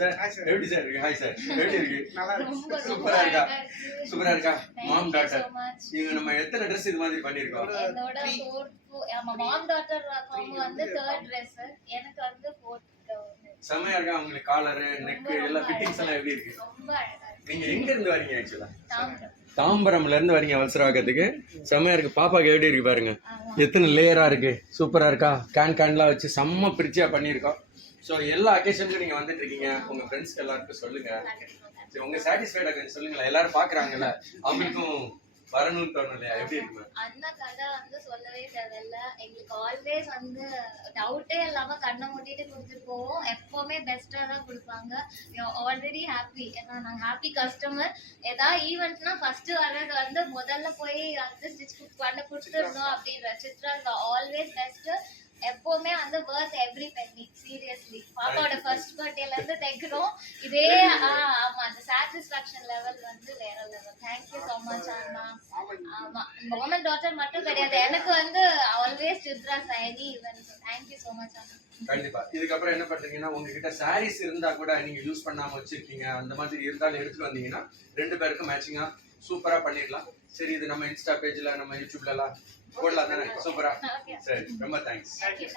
Sir எப்படி sir இருக்கு? Hi sir, எப்படி இருக்கு? நல்லா இருக்கு. சூப்பரா இருக்கா? சூப்பரா இருக்கா? மாம் டாட்டர் இவங்க நம்ம எத்தனை ட்ரெஸ் இது மாதிரி பண்ணிருக்கோம்? என்னோட மாம் டாட்டர் காம்போ வந்து 3rd Dress, எனக்கு வந்து 4th. செமையா இருக்கா? உங்களுக்கு காலர் நெக் எல்லாம் ஃபிட்டிங்ஸ் எல்லாம் எப்படி இருக்கு? ரொம்ப அழகா இருக்கு. நீங்க எங்க இருந்து வரீங்க ஆக்சுவலா? தாம்பரம். தாம்பரம்ல இருந்து வரீங்க வல்சராகத்துக்கு. செமையா இருக்கு. பாப்பாக்கு எப்படி இருக்கு பாருங்க, எத்தனை லேயரா இருக்கு, சூப்பரா இருக்கா? கேன்லாம் வச்சு செம்ம பிரிச்சியா பண்ணிருக்கோம். ஸோ எல்லா அக்கேஷனுக்கும் நீங்க வந்துட்டு இருக்கீங்க. உங்க ஃப்ரெண்ட்ஸ்க்கு எல்லாருக்கும் சொல்லுங்க. சரி, உங்க சாட்டிஸ்ஃபைடா கொஞ்சம் சொல்லுங்களேன். எல்லாரும் பாக்குறாங்கல்ல, அவங்களுக்கும் வரணும்னு தோணும் இல்லையா? எப்படி இருக்கு? அண்ணா கடை வந்து சொல்லவே தேவையில்ல. எங்களுக்கு ஆல்வேஸ் வந்து டவுட்டே இல்லாம கண்ணை மூட்டிட்டு கொடுத்துட்டு போவோம். எப்பவுமே பெஸ்டா தான் கொடுப்பாங்க. Already happy. ஏன்னா நாங்கள் ஹாப்பி கஸ்டமர். ஏதாவது ஈவெண்ட்னா ஃபர்ஸ்ட் வர்றது வந்து முதல்ல போய் வந்து ஸ்டிச் பண்ண கொடுத்துருந்தோம் அப்படின்ற சித்ரா ஆல்வேஸ் பெஸ்ட். எப்பவுமே வந்து வர்த் எவ்ரி பென்னி. சீரியஸ்லி பாப்பாவோட ஃபர்ஸ்ட் பர்த்டேல இருந்து தைக்கிறோம். இதே ஆமா, அந்த சாட்டிஸ்ஃபேக்ஷன் லெவல் வந்து வேற லெவல். தேங்க்யூ ஸோ மச் அண்ணா. ஆமா, மாம் அண்ட் டாட்டர் மட்டும் கிடையாது, எனக்கு வந்து always Chitra's any events. Thank you so much அண்ணா. கண்டிப்பா. இதுக்கப்புறம் என்ன பண்றீங்கன்னா, உங்ககிட்ட சாரீஸ் இருந்தா கூட நீங்க யூஸ் பண்ணாம வச்சிருக்கீங்க, அந்த மாதிரி இருந்தாலும் எடுத்துட்டு வந்தீங்கன்னா 2 பேருக்கும் மேட்சிங்கா சூப்பரா பண்ணிடலாம். சரி, இது நம்ம இன்ஸ்டா பேஜ்ல நம்ம யூடியூப்ல எல்லாம் போடலாம் தானே? சூப்பரா. சரி, ரொம்ப தேங்க்ஸ். தேங்க்யூ.